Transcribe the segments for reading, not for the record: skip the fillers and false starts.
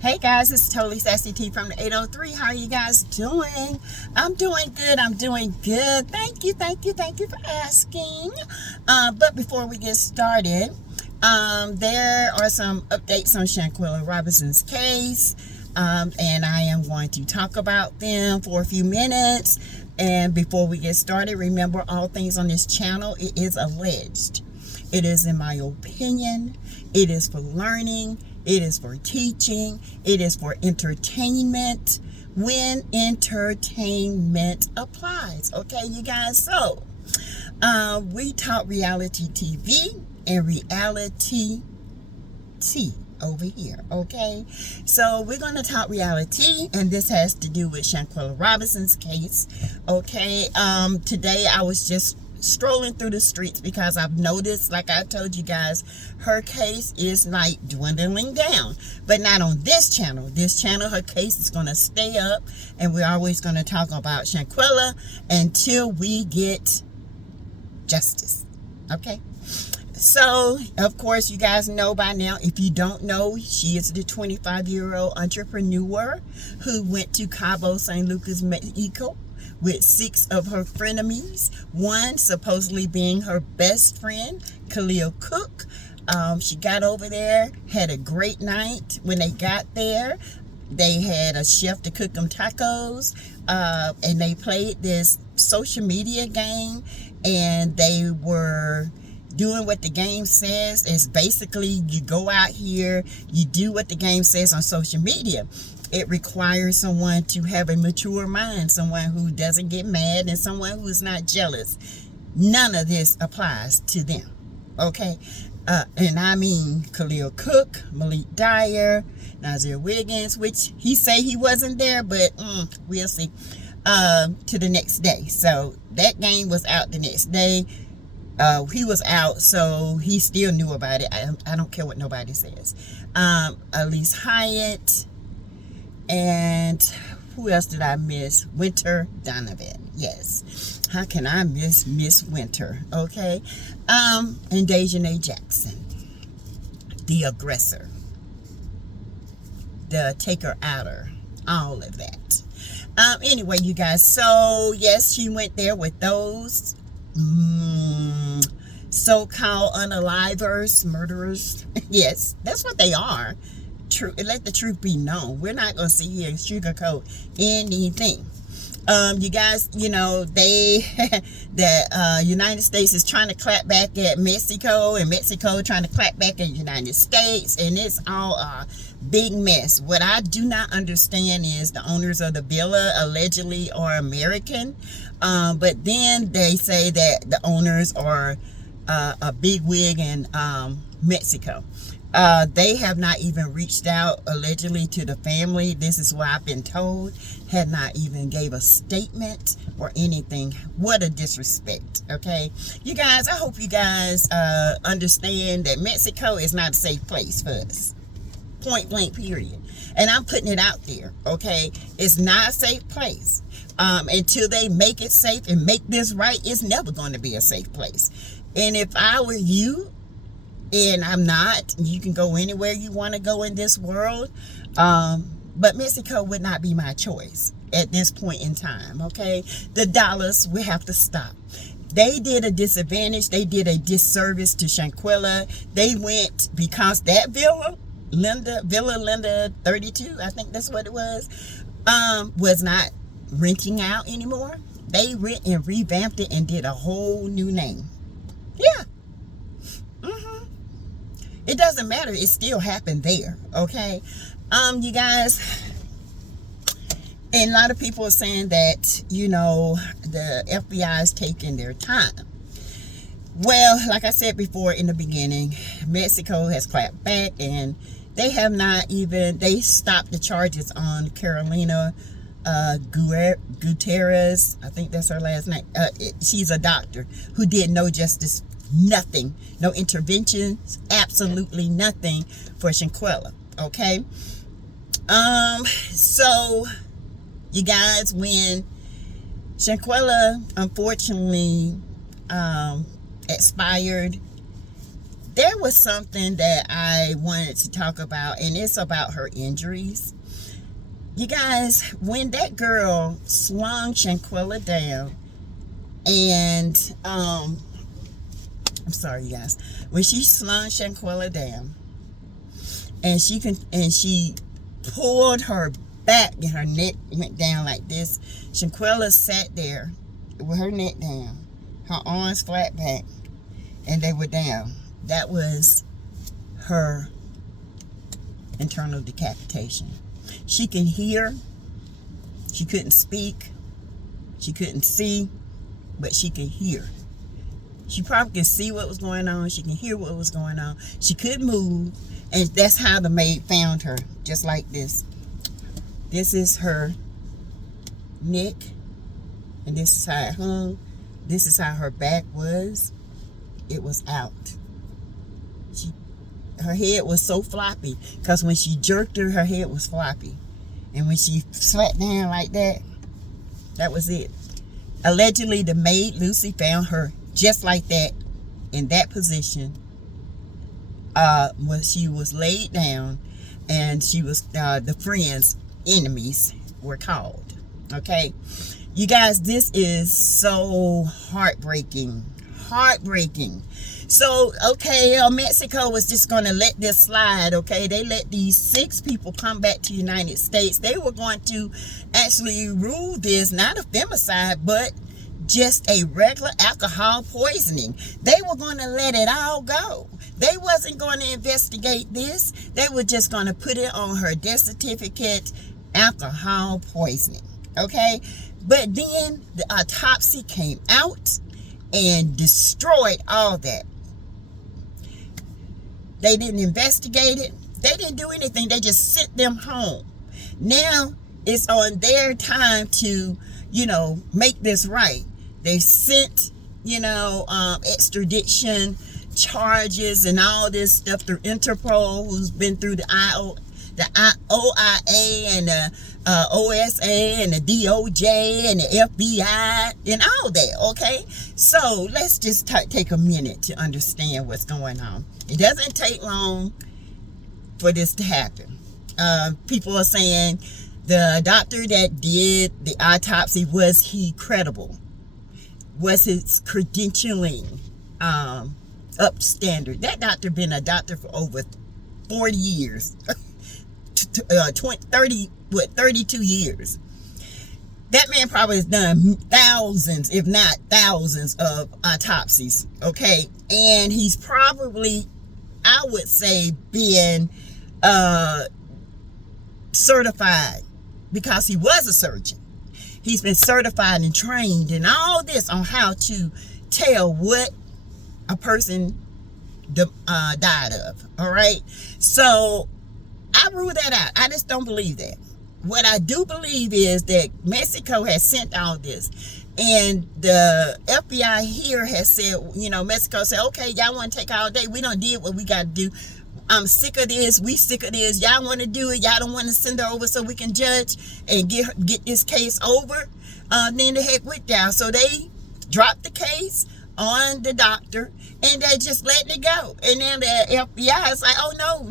Hey guys, it's totally Sassy T from the 803. How are you guys doing? I'm doing good. I'm doing good. Thank you, thank you, thank you for asking. But before we get started, there are some updates on Shanquella Robinson's case, and I am going to talk about them for a few minutes. And before we get started, remember all things on this channel, it is alleged. It is in my opinion. It is for learning. It is for teaching. It is for entertainment when entertainment applies. Okay, you guys? So, we talk reality TV and reality T over here. Okay, so we're going to talk reality, and this has to do with Shanquella Robinson's case. Okay, today I was just strolling through the streets because I've noticed, like I told you guys, her case is like dwindling down, but not on this channel. This channel, her case is going to stay up, and we're always going to talk about Shanquella until we get justice. Okay, so of course you guys know by now. If you don't know, she is the 25-year-old entrepreneur who went to Cabo, St. Lucas, Mexico with 6 of her frenemies, one supposedly being her best friend, Khalil Cook. She got over there, had a great night. When they got there, they had a chef to cook them tacos, and they played this social media game, and they were doing what the game says. Is basically you go out here, you do what the game says on social media. It requires someone to have a mature mind, someone who doesn't get mad, and someone who is not jealous. None of this applies to them. Okay, and I mean Khalil Cook, Malik Dyer, Nazir Wiggins, which he say he wasn't there, but we'll see. To the next day. So that game was out the next day. He was out, so he still knew about it. I don't care what nobody says. Elise Hyatt, and who else did I miss? Winter Donovan. Yes. How can I miss Miss Winter? Okay. And Dejanay Jackson, the aggressor, the taker-outer, all of that. Anyway, you guys, so yes, she went there with those so-called unalivers, murderers. Yes, that's what they are. True, let the truth be known. We're not going to sit here and sugarcoat anything. You guys, you know, the United States is trying to clap back at Mexico, and Mexico trying to clap back at the United States, and it's all a big mess. What I do not understand is the owners of the villa allegedly are American, but then they say that the owners are a big wig in Mexico. They have not even reached out allegedly to the family. This is what I've been told. Had not even gave a statement or anything. What a disrespect. Okay, you guys, I hope you guys understand that Mexico is not a safe place for us. Point blank period. And I'm putting it out there. Okay, it's not a safe place. Until they make it safe and make this right, it's never going to be a safe place. And if I were you, and I'm not, you can go anywhere you want to go in this world, But Mexico would not be my choice at this point in time, okay? The dollars will have to stop. They did a disadvantage. They did a disservice to Shanquella. They went, because that Villa Linda 32, I think that's what it was not renting out anymore. They went and revamped it and did a whole new name. Yeah. It doesn't matter. It still happened there, okay? You guys, and a lot of people are saying that, you know, the FBI is taking their time. Well, like I said before in the beginning, Mexico has clapped back, and they have not even, they stopped the charges on Carolina Gutierrez. I think that's her last name. She's a doctor who did no justice, nothing, no interventions, absolutely nothing for Shanquella, okay? So, you guys, when Shanquella unfortunately expired, there was something that I wanted to talk about, and it's about her injuries. You guys, when that girl slung Shanquella down, and I'm sorry, you guys, when she slung Shanquella down, and she pulled her back, and her neck went down like this. Shanquella sat there with her neck down, her arms flat back, and they were down. That was her internal decapitation. She can hear. She couldn't speak. She couldn't see, but she could hear. She probably could see what was going on. She can hear what was going on. She could move, and that's how the maid found her, just like this. This is her neck, and this is how it hung. This is how her back was. It was out. Her head was so floppy, because when she jerked her head was floppy. And when she sat down like that, that was it. Allegedly, the maid, Lucy, found her just like that, in that position, when she was laid down, and she was, the friends, enemies were called. Okay? You guys, this is so heartbreaking. Heartbreaking. So, okay, Mexico was just going to let this slide, okay? They let these 6 people come back to the United States. They were going to actually rule this, not a femicide, but just a regular alcohol poisoning. They were going to let it all go. They wasn't going to investigate this. They were just going to put it on her death certificate, alcohol poisoning, okay? But then the autopsy came out and destroyed all that. They didn't investigate it. They didn't do anything. They just sent them home. Now it's on their time to, you know, make this right. They sent, you know, extradition charges and all this stuff through Interpol, who's been through the OIA and the OSA and the DOJ and the FBI and all that, okay? So let's just take a minute to understand what's going on. It doesn't take long for this to happen. People are saying the doctor that did the autopsy, was he credible? Was his credentialing up standard? That doctor been a doctor for over 40 years. 32 years. That man probably has done thousands, if not thousands, of autopsies, okay? And he's probably, I would say, been certified, because he was a surgeon. He's been certified and trained and all this on how to tell what a person died of, all right? So I rule that out. I just don't believe that. What I do believe is that Mexico has sent all this, and the FBI here has said, you know, Mexico said, okay, y'all want to take all day, we done did what we got to do. I'm sick of this, we sick of this, y'all want to do it, y'all don't want to send her over so we can judge and get this case over, then the heck with y'all. So they dropped the case on the doctor, and they just letting it go. And then the FBI is like, oh no,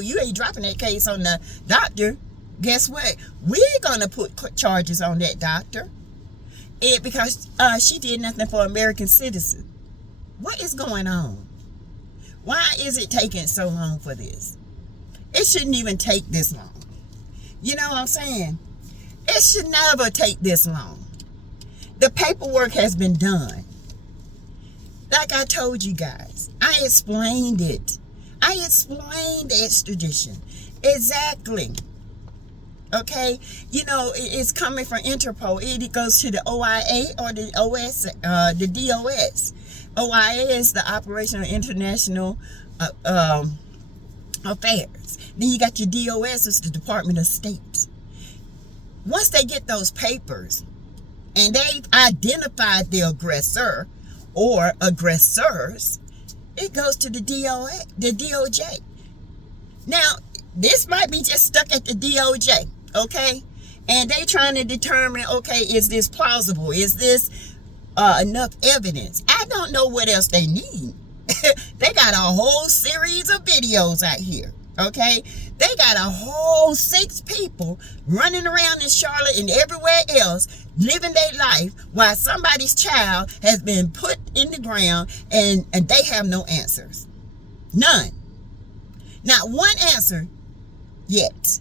you ain't dropping that case on the doctor. guess what? We're going to put charges on that doctor. Because she did nothing for American citizens. What is going on? Why is it taking so long for this? It shouldn't even take this long. You know what I'm saying? It should never take this long. The paperwork has been done. Like I told you guys, I explained it. I explained the extradition. Exactly. Okay? You know, it's coming from Interpol. It goes to the OIA or the the DOS. OIA is the Operational International Affairs. Then you got your DOS, it's the Department of State. Once they get those papers and they identified the aggressor or aggressors, it goes to the DOJ. Now, this might be just stuck at the DOJ, okay? And they trying to determine, okay, is this plausible? Is this enough evidence? I don't know what else they need. They got a whole series of videos out here, okay? They got a whole 6 people running around in Charlotte and everywhere else living their life while somebody's child has been put in the ground and they have no answers. None. Not one answer yet.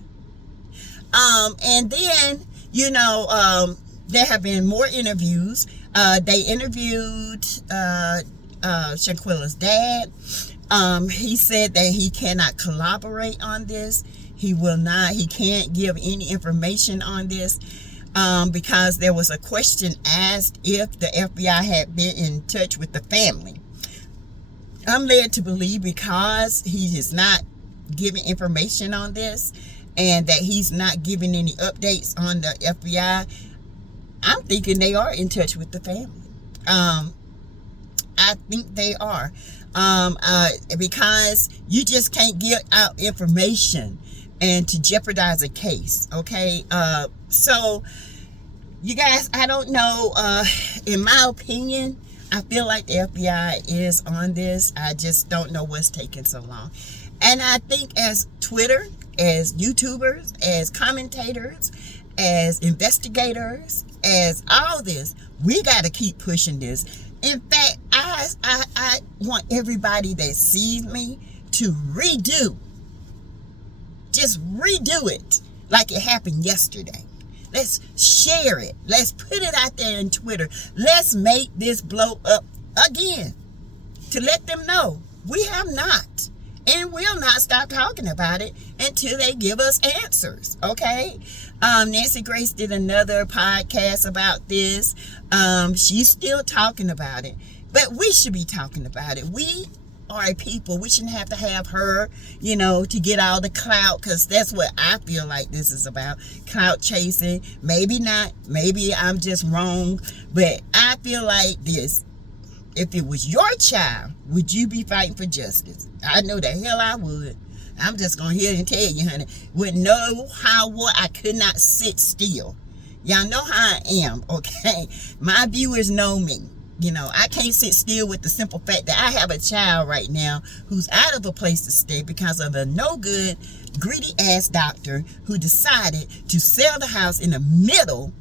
And then, you know, there have been more interviews. They interviewed Shanquella's dad. He said that he cannot collaborate on this. He will not. He can't give any information on this because there was a question asked if the FBI had been in touch with the family. I'm led to believe because he is not giving information on this and that he's not giving any updates on the FBI, I'm thinking they are in touch with the family. I think they are. Because you just can't give out information and to jeopardize a case, okay? So, you guys, I don't know. In my opinion, I feel like the FBI is on this. I just don't know what's taking so long. And I think as Twitter, as YouTubers, as commentators, as investigators, as all this, we got to keep pushing this. In fact, I want everybody that sees me to just redo it like it happened yesterday. Let's share it. Let's put it out there on Twitter. Let's make this blow up again to let them know we have not and will not stop talking about it until they give us answers, okay? Nancy Grace did another podcast about this. She's still talking about it, but we should be talking about it. We are a people. We shouldn't have to have her, you know, to get all the clout, because that's what I feel like this is about, clout chasing. Maybe not. Maybe I'm just wrong, but I feel like this. If it was your child, would you be fighting for justice? I know the hell I would. I'm just going to hear and tell you, honey. With no how, what, I could not sit still. Y'all know how I am, okay? My viewers know me. You know, I can't sit still with the simple fact that I have a child right now who's out of a place to stay because of a no good, greedy ass doctor who decided to sell the house in the middle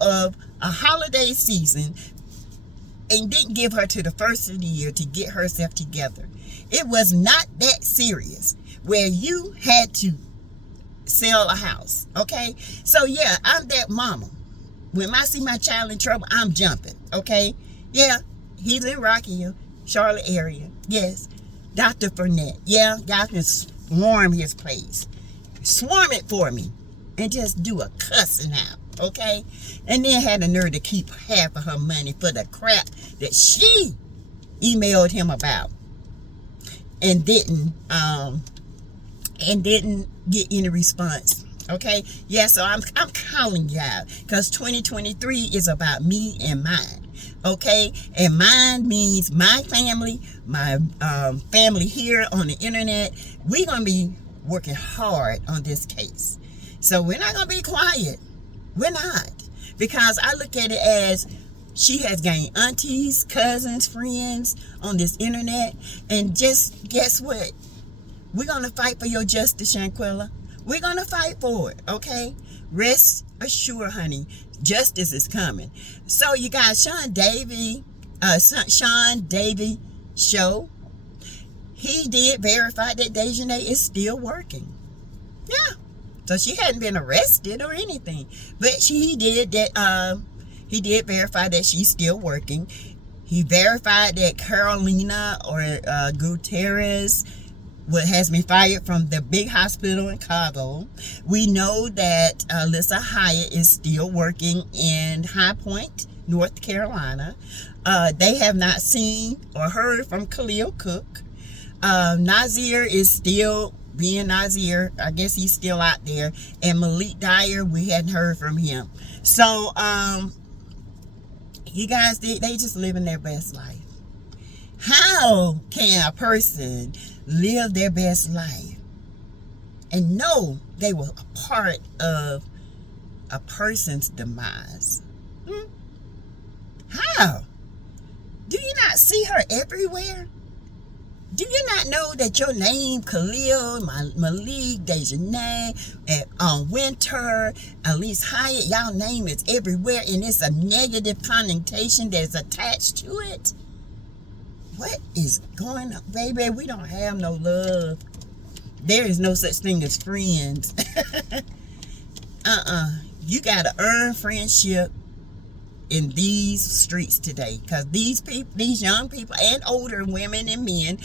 of a holiday season and didn't give her to the first of the year to get herself together. It was not that serious where you had to sell a house, okay? So yeah, I'm that mama. When I see my child in trouble, I'm jumping, okay? Yeah, he's in Rocky Hill, Charlotte area. Yes, Dr. Burnett. Yeah, y'all can swarm his place. Swarm it for me and just do a cussing out, okay? And then had the nerve to keep half of her money for the crap that she emailed him about and didn't get any response. Okay, yeah, so I'm calling you out because 2023 is about me and mine. Okay, and mine means my family, my family here on the internet. We're gonna be working hard on this case, so we're not gonna be quiet. We're not, because I look at it as she has gained aunties, cousins, friends on this internet, and just guess what? We're gonna fight for your justice, Shanquella. We're going to fight for it, okay? Rest assured, honey, justice is coming. So, you guys, Sean Davey show, he did verify that Dejanay is still working. Yeah. So she hadn't been arrested or anything, but he did verify that she's still working. He verified that Carolina Gutierrez has been fired from the big hospital in Cabo. We know that Alyssa Hyatt is still working in High Point, North Carolina. They have not seen or heard from Khalil Cook. Nazir is still being Nazir. I guess he's still out there. And Malik Dyer, we hadn't heard from him. So, you guys, they just living their best life. How can a person live their best life and know they were a part of a person's demise? How? Do you not see her everywhere? Do you not know that your name, Khalil, Malik, Dejanay, Winter, Elise Hyatt, y'all name is everywhere, and it's a negative connotation that's attached to it? What is going on, baby? We don't have no love. There is no such thing as friends. You gotta earn friendship in these streets today, because these people, these young people and older women and men,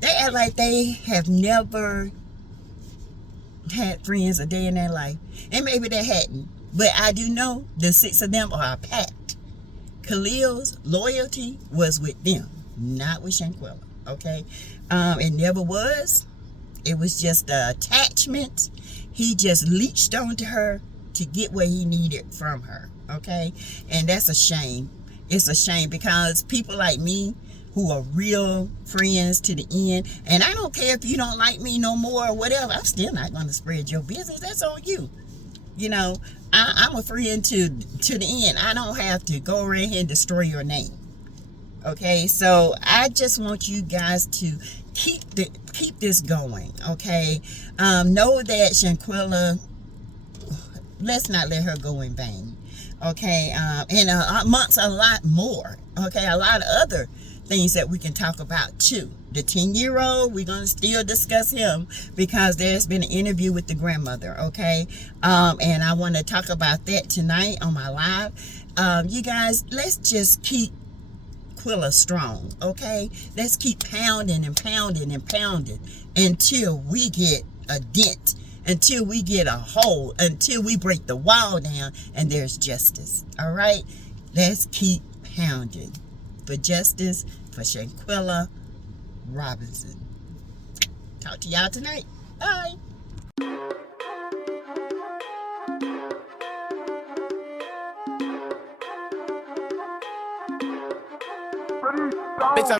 they act like they have never had friends a day in their life, and maybe they hadn't, but I do know the 6 of them are a pact. Khalil's loyalty was with them, not with Shanquella. Okay, it never was. It was just an attachment. He just leached onto her to get what he needed from her. Okay, and that's a shame. It's a shame, because people like me who are real friends to the end, and I don't care if you don't like me no more or whatever, I'm still not going to spread your business. That's on you. You know, I'm a friend to the end. I don't have to go around here and destroy your name. Okay, so I just want you guys to keep this going. Okay, know that Shanquella, let's not let her go in vain. Okay, and amongst a lot more. Okay, a lot of other things that we can talk about too. The 10-year-old, we're going to still discuss him, because there's been an interview with the grandmother. Okay, and I want to talk about that tonight on my live. You guys, let's just keep Quilla strong. Okay, let's keep pounding and pounding and pounding until we get a dent, until we get a hole, until we break the wall down and there's justice. All right, let's keep pounding for justice for Shanquella Robinson. Talk to y'all tonight. Bye. Bitch,